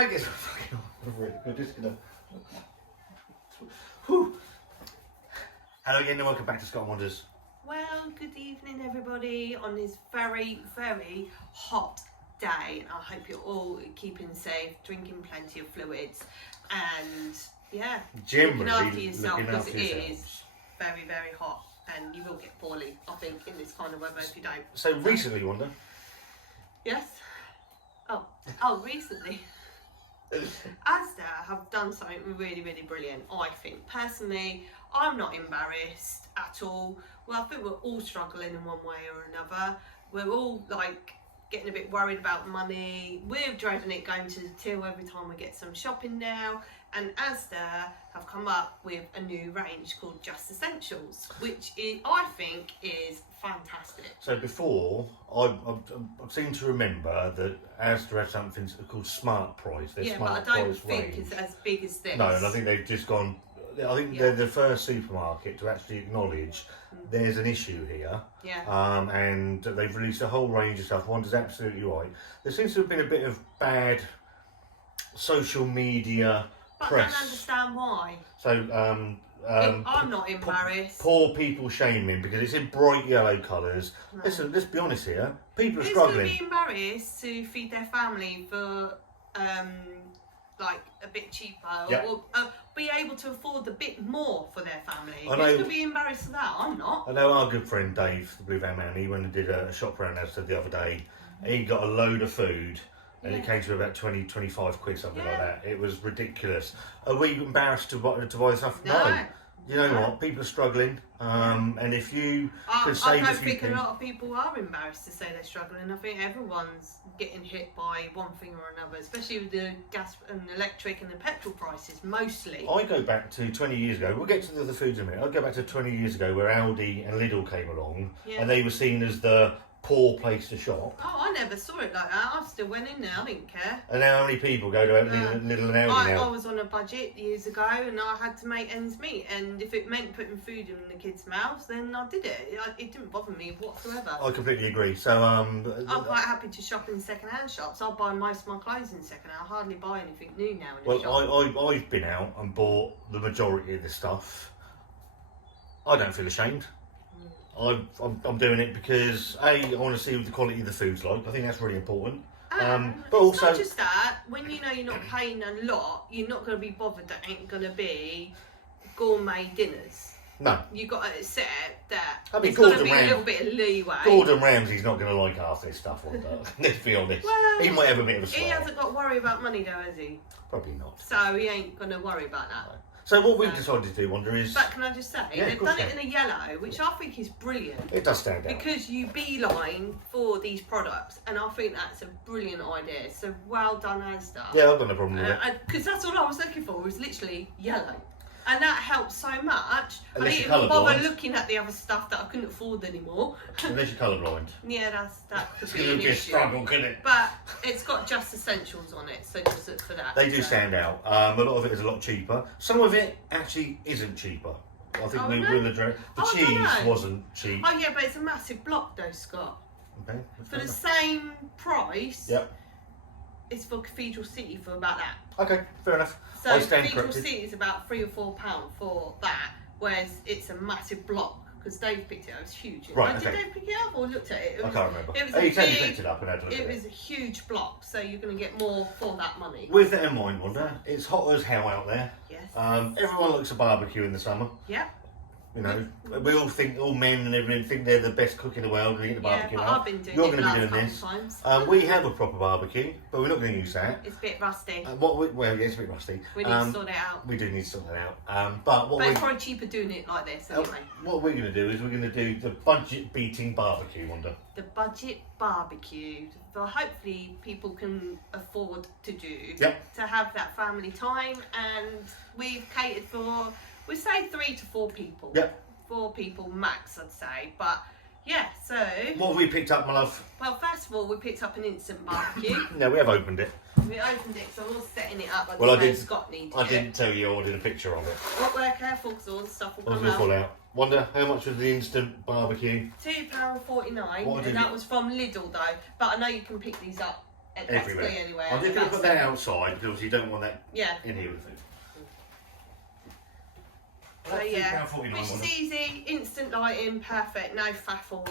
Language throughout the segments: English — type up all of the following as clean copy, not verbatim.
No, it gets fucking over. We're just gonna. Whew. Hello again and welcome back to Scott Wonders. Well, good evening everybody on this very, very hot day. I hope you're all keeping safe, drinking plenty of fluids and yeah, Generally, looking after yourself looking because after it yourselves. is very, very hot and you will get poorly, I think, in this kind of weather if you don't. So recently, Wanda. Yes? Oh, recently. Asda have done something really, really brilliant, I think. Personally, I'm not embarrassed at all. Well, I think we're all struggling in one way or another. We're all like getting a bit worried about money. We're dreading it going to the till every time we get some shopping now. And Asda have come up with a new range called Just Essentials, which I think is fantastic. So before, I seem to remember that Asda had something called Smart Price. Their Yeah, Smart but I don't Price think range. it's as big as this. No, and I think they've just gone. I think they're the first supermarket to actually acknowledge there's an issue here. Yeah. And they've released a whole range of stuff. Wanda's absolutely right. There seems to have been a bit of bad social media press. I don't understand why. So, I'm not embarrassed. Poor people shaming because it's in bright yellow colours. No. Listen, let's be honest here. People are Who's struggling. going to be embarrassed to feed their family for like a bit cheaper or be able to afford a bit more for their family? Who's going to be embarrassed for that? I'm not. I know our good friend Dave, the Blue Van Man, he went and did a shop around Asda the other day. He got a load of food and it came to about 20, 25 quid, something like that. It was ridiculous. Are we embarrassed to buy stuff? No. You know what? People are struggling, and if you could save I don't a few think pennies. a lot of people are embarrassed to say they're struggling. I think everyone's getting hit by one thing or another, especially with the gas and electric and the petrol prices, mostly. I go back to 20 years ago. We'll get to the foods in a minute. I go back to 20 years ago where Aldi and Lidl came along, and they were seen as the poor place to shop. Oh, I never saw it like that. I still went in there. I didn't care. And now how many people go to Lidl and Aldi now? I was on a budget years ago and I had to make ends meet, and if it meant putting food in the kids' mouths, then I did it. It didn't bother me whatsoever. I completely agree. So I'm quite happy to shop in second-hand shops. I'll buy most of my clothes in second-hand. I hardly buy anything new now in a shop. I've been out and bought the majority of the stuff. I don't feel ashamed. I'm doing it because I want to see what the quality of the food's like. I think that's really important. But it's also, not just that. When you know you're not paying a lot, you're not going to be bothered. That ain't going to be gourmet dinners. No. You got to accept that. I mean, it's got to be a little bit of leeway. Gordon Ramsay's not going to like half this stuff, let's be honest. Well, he might have a bit of a slide. He hasn't got to worry about money though, has he? Probably not. So he ain't going to worry about that. So what we've decided to do, Wanda, is... But can I just say, they've done it in a yellow, which I think is brilliant. It does stand out. Because you beeline for these products, and I think that's a brilliant idea. So well done, Asda. Yeah, I've got no problem with it. Because that's all I was looking for, was literally yellow. And that helps so much. Unless I you're didn't even bother colourblind. looking at the other stuff that I couldn't afford anymore. Unless you're colourblind. Yeah, that could It's be going an to be a issue. struggle, couldn't it? But it's got Just Essentials on it, so just look for that. They do stand out. A lot of it is a lot cheaper. Some of it actually isn't cheaper. I think we will address. The cheese wasn't cheap. Oh yeah, but it's a massive block though, Scott. Okay. For the same price, Yep. it's for Cathedral City for about that. Okay, fair enough. So I stand Cathedral corrected. City is about £3 or £4 for that, whereas it's a massive block. Because Dave picked it up, it was huge. Right, Did Dave pick it up or looked at it? I can't remember. It was He said he picked it up and had a look at it was a huge block, so you're going to get more for that money. With that in mind, Wanda, it's hot as hell out there. Yes. Everyone looks at barbecue in the summer. Yeah. You know, we all think, all men and everything think they're the best cook in the world. We eat the barbecue but out. I've been doing You're it going the to be last doing couple this. times. We have a proper barbecue, but we're not going to use that. It's a bit rusty. Well, yeah, it's a bit rusty. We need to sort it out. We do need to sort that out. But It's probably cheaper doing it like this anyway. what we're going to do is we're going to do the budget-beating barbecue, Wanda. The budget barbecue, for hopefully people can afford to do. Yep. To have that family time, and we've catered for, we say 3 to 4 people. Yep. 4 people max, I'd say. But yeah, so. What have we picked up, my love? Well, first of all, we picked up an instant barbecue. No, we have opened it. We opened it, so we're setting it up. Well, I did. Scott needed I it. didn't tell you. I did a picture of it. But we're careful because all the stuff will I was come going to out. fall out. Wonder how much was the instant barbecue? £2.49, What did and that was from Lidl though. But I know you can pick these up everywhere. Anywhere. I'm just going to put that outside because you don't want that Yeah. in here with the food. So That's yeah, £2.49, which is easy, instant lighting, perfect, no faffle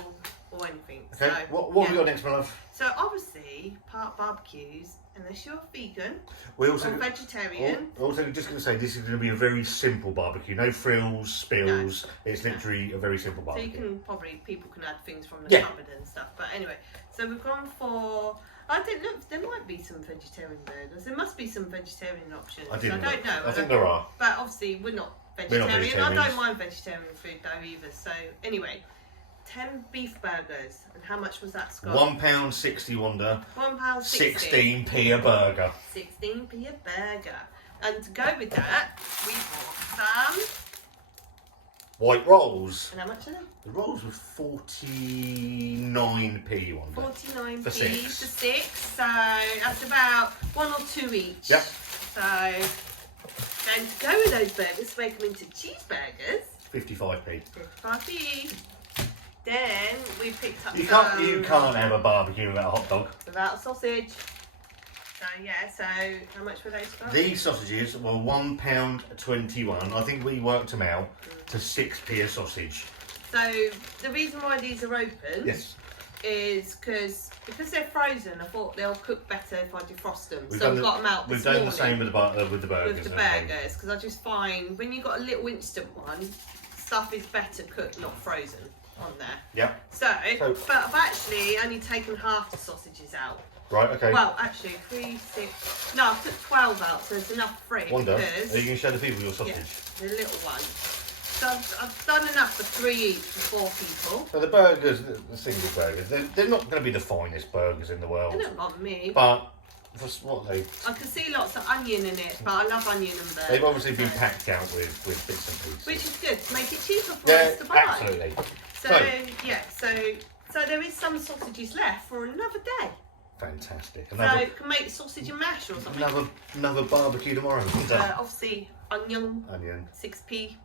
or anything. Okay, So, what have we got next, my love? So obviously, part barbecues, unless you're vegan We also or vegetarian. Also, just going to say this is going to be a very simple barbecue. No frills, spills. It's literally a very simple So you barbecue. can probably, people can add things from the Yeah. cupboard and stuff. But anyway, so we've gone for, I didn't look, there might be some vegetarian burgers. There must be some vegetarian options. I didn't don't know. I think there are. But obviously we're not We're vegetarian. not I vegetarians. don't mind vegetarian food though either. So anyway, 10 beef burgers. And how much was that, Scott? £1.60, Wanda. £1.60. 16p a burger. 16p a burger. And to go with that, we bought some. White rolls. And how much are they? The rolls were 49p, Wanda. 49p For six. for 6. So that's about 1 or 2 each. Yep. So, and to go with those burgers, make them into cheeseburgers. 55p. 55p. Then we picked up You some can't have a barbecue without a hot dog. without sausage. So yeah, so how much were those for? These sausages were £1.21. I think we worked them out to 6p a sausage. So the reason why these are open Yes. is because they're frozen. I thought they'll cook better if I defrost them. We've So done I've got them out We've this done morning the same with the burgers. with the okay. burgers, because I just find when you've got a little instant one, stuff is better cooked, not frozen on there. Yeah. So but I've actually only taken half the sausages out. Right, okay. Well, actually, 3, 6. No, I took 12 out, so there's enough free. Wanda, are because, you going to show the people your sausage? yeah, the little one. So I've done enough for 3 each for 4 people. So the burgers, the single burgers, they're not going to be the finest burgers in the world. They don't want me. But for what they... I can see lots of onion in it, but I love onion and burgers. They've obviously been so- packed out with bits and pieces. Which is good, to make it cheaper for Yeah, us to buy. absolutely. So, yeah, so there is some sausages left for another day. Fantastic. So you can make sausage and mash or something. Another barbecue tomorrow. Obviously, onion, Onion. 6p.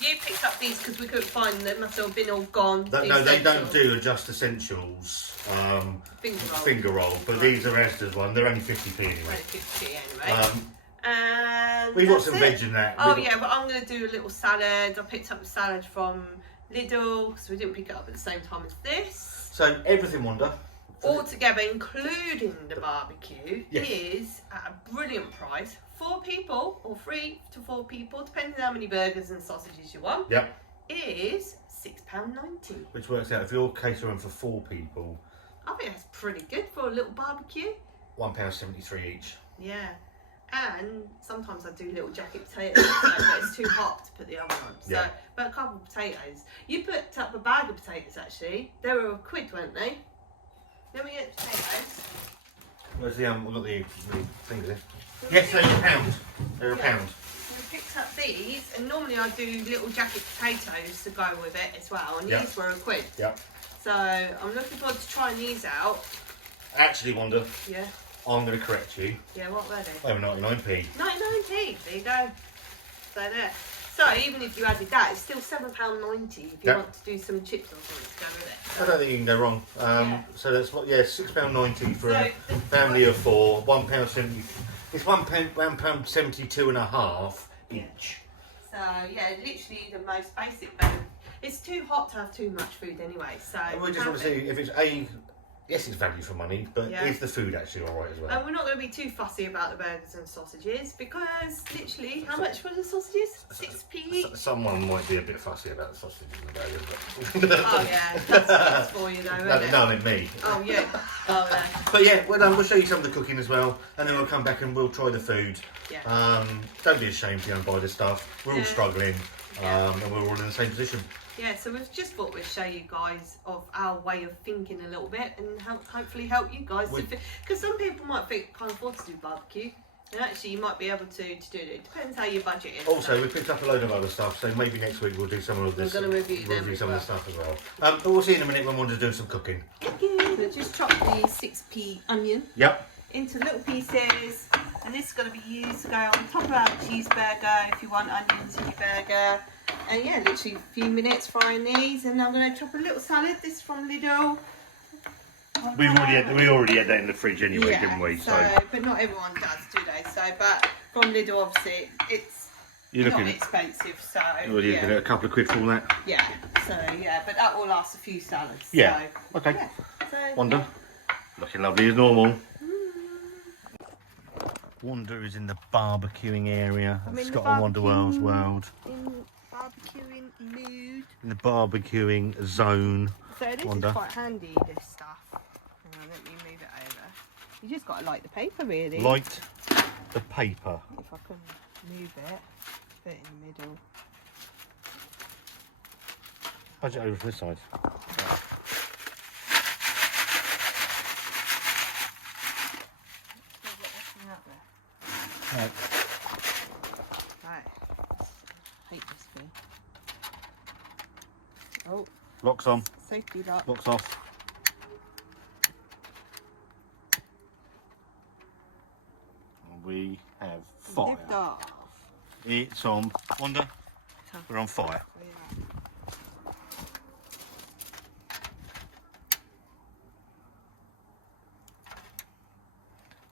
You picked up these because we couldn't find them. They must have been all gone. No, they don't do a Just Essentials finger roll, but these are Asda's one. They're only 50p anyway. Only 50p anyway. And We've got that's some it. veg in that. Oh yeah, but I'm going to do a little salad. I picked up a salad from Lidl, so we didn't pick it up at the same time as this. So everything, Wanda. All together, including the barbecue, Yes. is at a brilliant price. 4 people, or 3 to 4 people, depending on how many burgers and sausages you want, Yep. is £6.90. Which works out if you're catering for 4 people, I think that's pretty good for a little barbecue. £1.73 each. Yeah. And sometimes I do little jacket potatoes, but it's too hot to put the other on. So, Yeah. but a couple of potatoes. You picked up a bag of potatoes actually. They were £1, weren't they? Then we get potatoes. Where's the we've got the things here. Yes, they're a pound. They're a Yeah. pound. We picked up these, and normally I do little jacket potatoes to go with it as well, and Yeah. these were £1. Yep. So I'm looking forward to trying these out. Actually, Wanda, Yeah. I'm going to correct you. Yeah, what were they? They were 99p. 99p, there you go. So there. So even if you added that, it's still £7.90 if you Yeah. want to do some chips or something to go with it. I don't think you can go wrong. Yeah. So that's what, yeah, £6.90 for a So, family of 4. £1.70. It's £1.72 and a half each. So yeah, literally the most basic though. It's too hot to have too much food anyway. So And we just want to perfect. see if it's yes, it's value for money, but Yeah. is the food actually all right as well? And we're not going to be too fussy about the burgers and sausages because literally, how much were the sausages? 6p each. Someone might be a bit fussy about the sausage and the burgers, but Oh yeah, that's for you though, isn't it? no, I mean me. Oh yeah. Oh yeah. But yeah, we'll show you some of the cooking as well, and then we'll come back and we'll try the food. Yeah. Don't be ashamed to go and buy this stuff. We're all Yeah. struggling, Yeah. and we're all in the same position. Yeah, so we've just thought we'd show you guys of our way of thinking a little bit and hopefully help you guys. Because some people might think, can't afford to do barbecue. And actually you might be able to do it. It depends how your budget is. Also, we picked up a load of other stuff, so maybe next week we'll do some of this. We're gonna review them as some well. of the stuff as well. But we'll see in a minute when we're doing some cooking. So just chop the 6p onion Yep. into little pieces. And this is going to be used to go on top of our cheeseburger if you want onions in your burger. And yeah, literally a few minutes frying these. And I'm going to chop a little salad. This is from Lidl. we already had that in the fridge anyway, yeah, didn't we? So, but not everyone does, do they? So, but from Lidl, obviously, it's you're not looking expensive. So, you're looking at a couple of quid for all that. Yeah. So yeah, but that will last a few salads. Yeah. So, Okay. Yeah. So, Wanda, looking lovely as normal. Wanda is in the barbecuing area of Scott and Wonder World's world. In barbecuing mood. In the barbecuing zone. So this Wanda. is quite handy, this stuff. Hang on, let me move it over. You just got to light the paper, really. Light the paper. If I can move it, put it in the middle. Budge it over to this side. Right. Right. Hate this thing. Oh, Locks on. safety lock. Locks off. We have fire. Lift off. It's on. Wanda, we're on fire. Oh, yeah.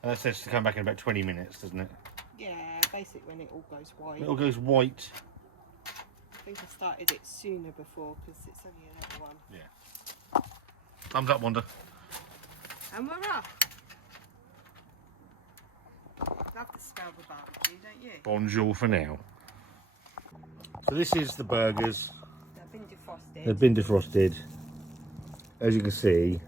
That says to come back in about 20 minutes, doesn't it? Yeah, basically when it all goes white. It all goes white. I think I started it sooner before because it's only another one. Yeah. Thumbs up, Wanda. And we're off. Love the smell of the barbecue, don't you? Bonjour for now. So this is the burgers. They've been defrosted. They've been defrosted. As you can see,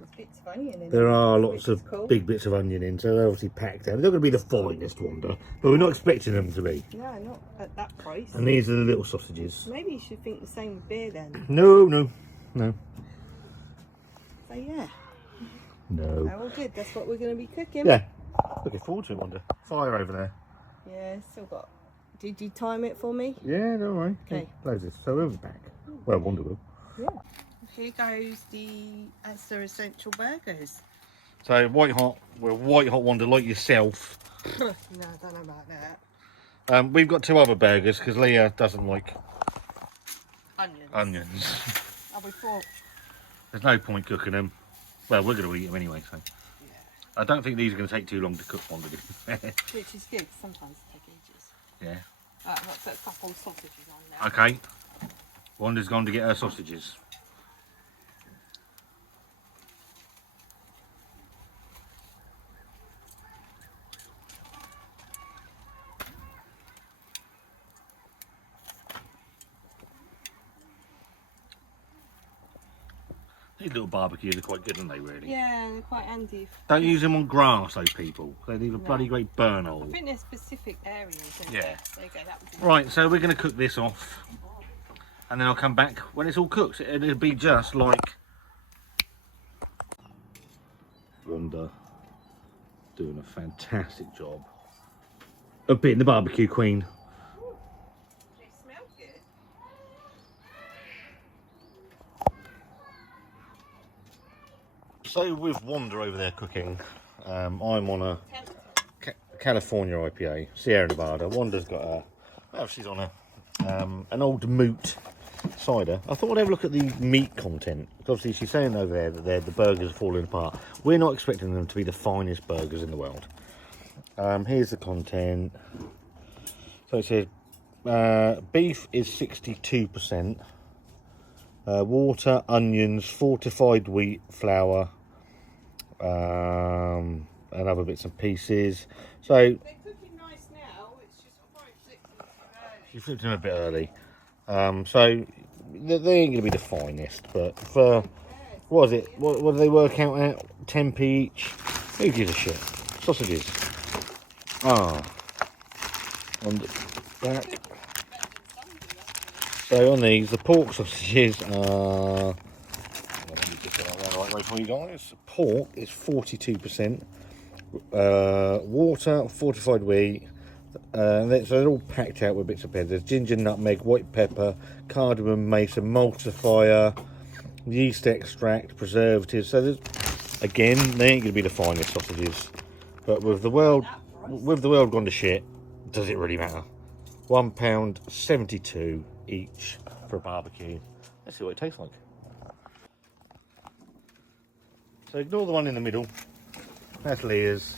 There's bits of onion in there them, are which lots is of cool. big bits of onion in, so they're obviously packed out. They're not going to be the finest, Wanda, but we're not expecting them to be. No, not at that price. And these are the little sausages. Maybe you should think the same with beer then. No, no, no, So yeah, no. they're all good. That's what we're going to be cooking. Yeah, looking forward to it, Wanda. Fire over there. Yeah, still got. Did you time it for me? Yeah, don't worry. Okay. Loads of, so we'll be back. Well, Wanda will. Yeah. Here goes the Asda Essential Burgers. So white hot, we're white hot Wanda like yourself. No, I don't know about that. We've got two other burgers because Leah doesn't like Onions. onions. Oh, we thought. There's no point cooking them. Well, we're going to eat them anyway, so. Yeah. I don't think these are going to take too long to cook, Wanda. Which is good. Sometimes they take ages. Yeah. Right, I've got to put a couple of sausages on now. Okay. Wanda's gone to get her sausages. These little barbecues are quite good, aren't they, really? Yeah, they're quite handy. Don't use them on grass, though, people. They leave a No. bloody great burn hole. I think there's specific areas. Isn't Yeah. There? There you go. That was Right, so we're going to cook this off. And then I'll come back when it's all cooked. It'll be just like... Wanda doing a fantastic job of being the barbecue queen. They smell good. So with Wanda over there cooking, I'm on a California IPA, Sierra Nevada. Wanda's got a, well, she's on a an old moot cider. I thought I'd have a look at the meat content. Because obviously she's saying over there that the burgers are falling apart. We're not expecting them to be the finest burgers in the world. Here's the content. So it says beef is 62%. Water, onions, fortified wheat flour, and other bits and pieces. So They're cooking nice now. It's just I probably flipped them too early. you flipped them a bit early. So they ain't gonna be the finest, but for what is it? What do they work out at? 10p each. Who gives a shit? Sausages. On the back. So on these, the pork sausages are. Let me just get that the right way for you guys. Pork is 42%. Water, fortified wheat. So they're all packed out with bits of pepper. There's ginger, nutmeg, white pepper, cardamom, mace, emulsifier, yeast extract, preservatives. So there's, again, they ain't going to be the finest sausages. But with the world gone to shit, does it really matter? £1.72 each for a barbecue. Let's see what it tastes like. So ignore the one in the middle. That's Leah's.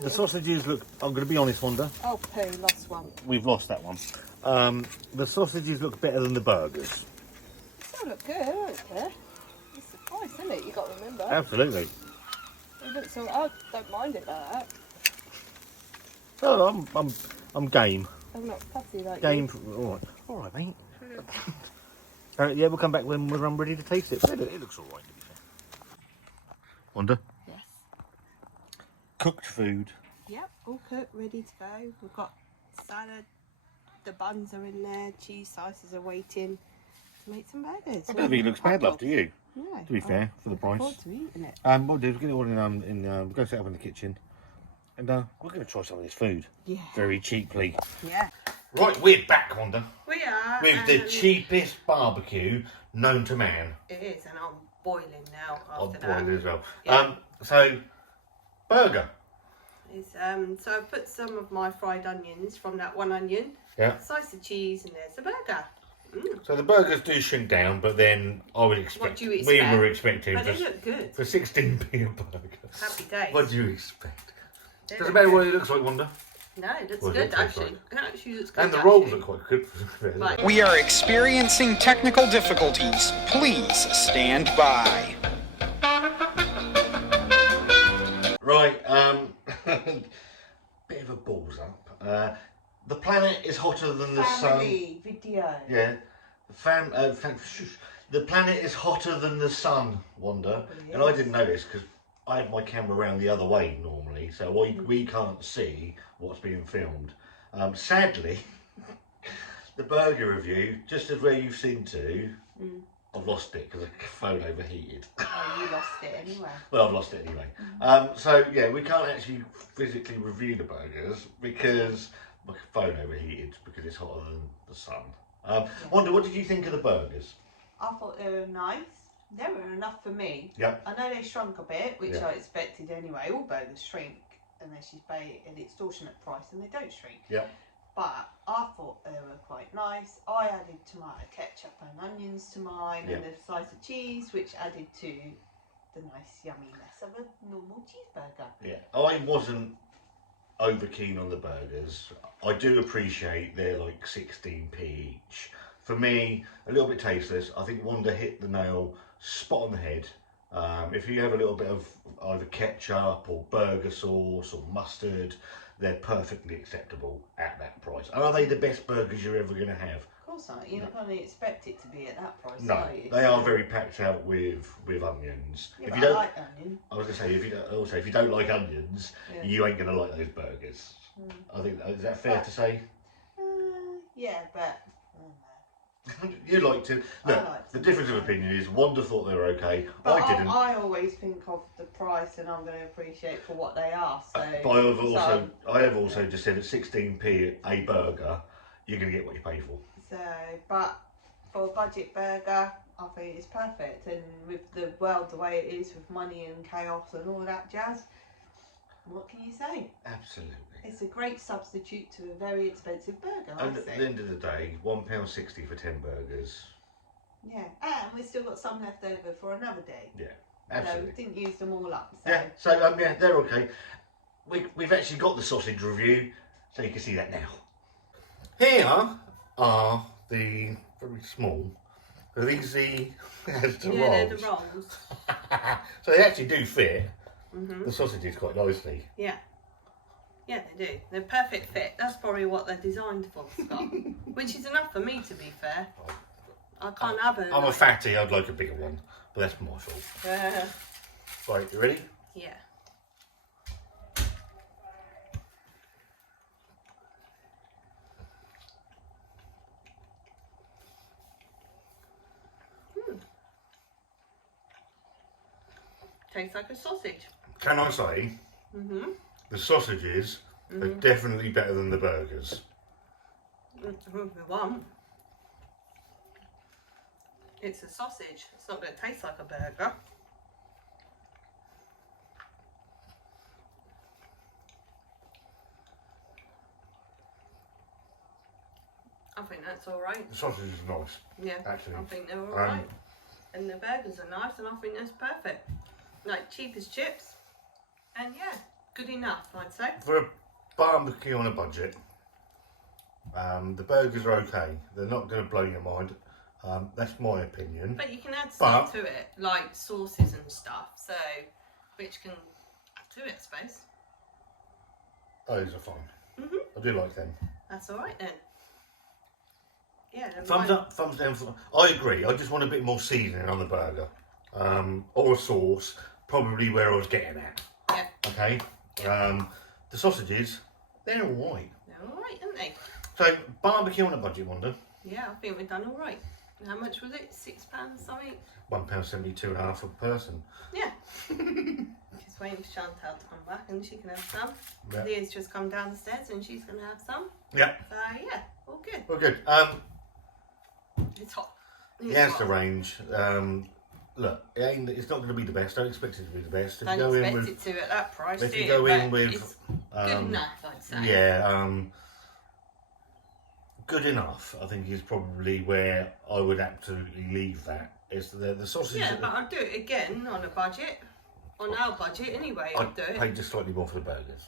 The sausages look, I'm going to be honest, Wanda. Oh, poo, lost one. We've lost that one. The sausages look better than the burgers. They still look good, don't they? It's the price, isn't it? You've got to remember. Absolutely. It looks all, I don't mind it like that. Oh, I'm game. I'm not fussy like Game. you. All right, mate. Yeah, we'll come back when I'm ready to taste it. It looks all right, to be fair. Wanda? Yes. Cooked food. Yep, all cooked, ready to go. We've got salad, the buns are in there, cheese slices are waiting to make some burgers. I don't think it looks bad, love, do you? Yeah. To be fair, for the price. Forward to eating it. What we'll do is get it all we'll go set up in the kitchen. And we're going to try some of this food. Yeah. Very cheaply. Yeah. Right, we're back, Wanda. We are. With the cheapest barbecue known to man. It is, and I'm boiling now I'm after that. boiling as well. Yeah. So, burger. It's, so I put some of my fried onions from that one onion, Yeah. slice of cheese, and there's the burger. Mm. So the burgers do shrink down, but then I would expect. What do you expect? We were expecting But they look good. for 16p a burger. Happy days. What do you expect? They Doesn't look matter good. what it looks like, Wanda. No, it looks What does good it taste actually. like? It actually looks good. And the rolls actually. are quite good. Right. We are experiencing technical difficulties. Please stand by. Right, bit of a balls up. The planet is hotter than the Family video. sun. Yeah. The planet is hotter than the sun, Wanda. Yes. And I didn't know this because I have my camera around the other way normally, so we can't see what's being filmed. Sadly, the burger review, just as where you've seen to, I've lost it because the phone overheated. Oh, you lost it anyway. Well, I've lost it anyway. So yeah, we can't actually physically review the burgers because my phone overheated because it's hotter than the sun. Wanda, what did you think of the burgers? I thought they were nice. They were enough for me. Yep. I know they shrunk a bit, which Yeah. I expected anyway. All burgers shrink unless you pay an extortionate price, and they don't shrink. Yep. But I thought they were quite nice. I added tomato ketchup and onions to mine, Yeah. and a slice of cheese, which added to the nice yumminess of a normal cheeseburger. Yeah. I wasn't over keen on the burgers. I do appreciate they're like 16p each. For me, a little bit tasteless. I think Wanda hit the nail spot on the head. If you have a little bit of either ketchup or burger sauce or mustard, they're perfectly acceptable at that price. And are they the best burgers you're ever going to have? Of course not. You're not going to expect it to be at that price, No, are you? they are very packed out with onions. Yeah, If but you don't, I like onion. I was going to say, if you don't like onions, Yeah. you ain't going to like those burgers. I think, is that fair to say? Yeah, but You like to. I Look, like the to. difference of opinion is Wanda thought they were okay. But I didn't. I always think of the price, and I'm going to appreciate for what they are. So, But I have also just said at 16p a burger, you're going to get what you pay for. But for a budget burger, I think it's perfect. And with the world the way it is, with money and chaos and all that jazz, what can you say? Absolutely. It's a great substitute to a very expensive burger, I And at the think. end of the day, £1.60 for 10 burgers. Yeah, and we've still got some left over for another day. Yeah, No, absolutely. we didn't use them all up. So. Yeah, so yeah, they're okay. We've actually got the sausage review, so you can see that now. Here are the very small. Are these the Asda Yeah, they're rolls? the rolls. So they actually do fit Mhm. the sausages quite nicely. Yeah. Yeah, they do. They're perfect fit. That's probably what they're designed for, Scott. Which is enough for me, to be fair. I can't have it. I'm a fatty, I'd like a bigger one, but that's my fault. Right, you ready? Yeah. Tastes like a sausage. Can I say, the sausages are definitely better than the burgers. If you want. It's a sausage. It's not going to taste like a burger. I think that's all right. The sausage is nice. Yeah, Actually, I think they're all right. and the burgers are nice, and I think that's perfect. Like cheap as chips, and yeah, good enough, I'd say. For a barbecue on a budget, the burgers are okay. They're not going to blow your mind. That's my opinion. But you can add stuff to it, like sauces and stuff, so which can add to it, I suppose. Those are fine. I do like them. That's all right then. Yeah. Thumbs up, thumbs down. I agree. I just want a bit more seasoning on the burger, or a sauce. Probably where I was getting at. Yeah. Okay. The sausages, they're all right. They're all right, aren't they? So barbecue on a budget, Wanda. Yeah, I think we've done all right. How much was it? £6 something? £1.72.5 per person. Yeah. Just waiting for Chantal to come back and she can have some. Yeah. Leah's just come downstairs and she's going to have some. Yeah. So yeah, all good. Well, good. It's hot. Yes, the range. Look, it's not going to be the best. Don't expect it to be the best. Don't expect it to at that price. If you go in with, it's good enough, I'd say. Yeah. Good enough, I think, is probably where I would absolutely leave that. It's the sausage. Yeah, but I'd do it again on a budget. On our budget, anyway, I'd do it. Pay just slightly more for the burgers,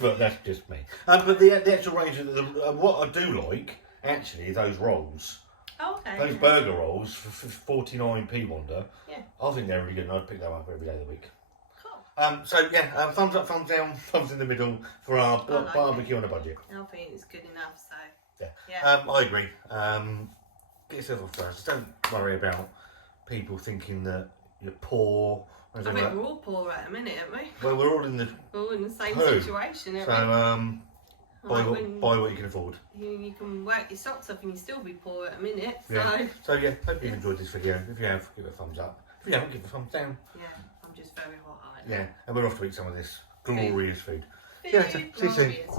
but that's just me. But the actual range of what I do like actually, those rolls. Oh, okay. Those burger rolls for 49p, Wanda. Yeah. I think they're really good, and I'd pick them up every day of the week. Cool. So yeah, thumbs up, thumbs down, thumbs in the middle for our like barbecue on a budget. I think it's good enough. So. Yeah. I agree. Get yourself off first. Don't worry about people thinking that you're poor. I think we're all poor at a minute, aren't we? Well, we're all in the same situation, aren't so we? buy what you can afford. You can work your socks off and you still be poor at a minute. So Yeah. Hope you enjoyed this video. If you have, give it a thumbs up. If you haven't, give it a thumbs down. yeah, I'm just very hot right now. Yeah, and we're off to eat some of this glorious food. Food, Yeah, see you soon. glorious.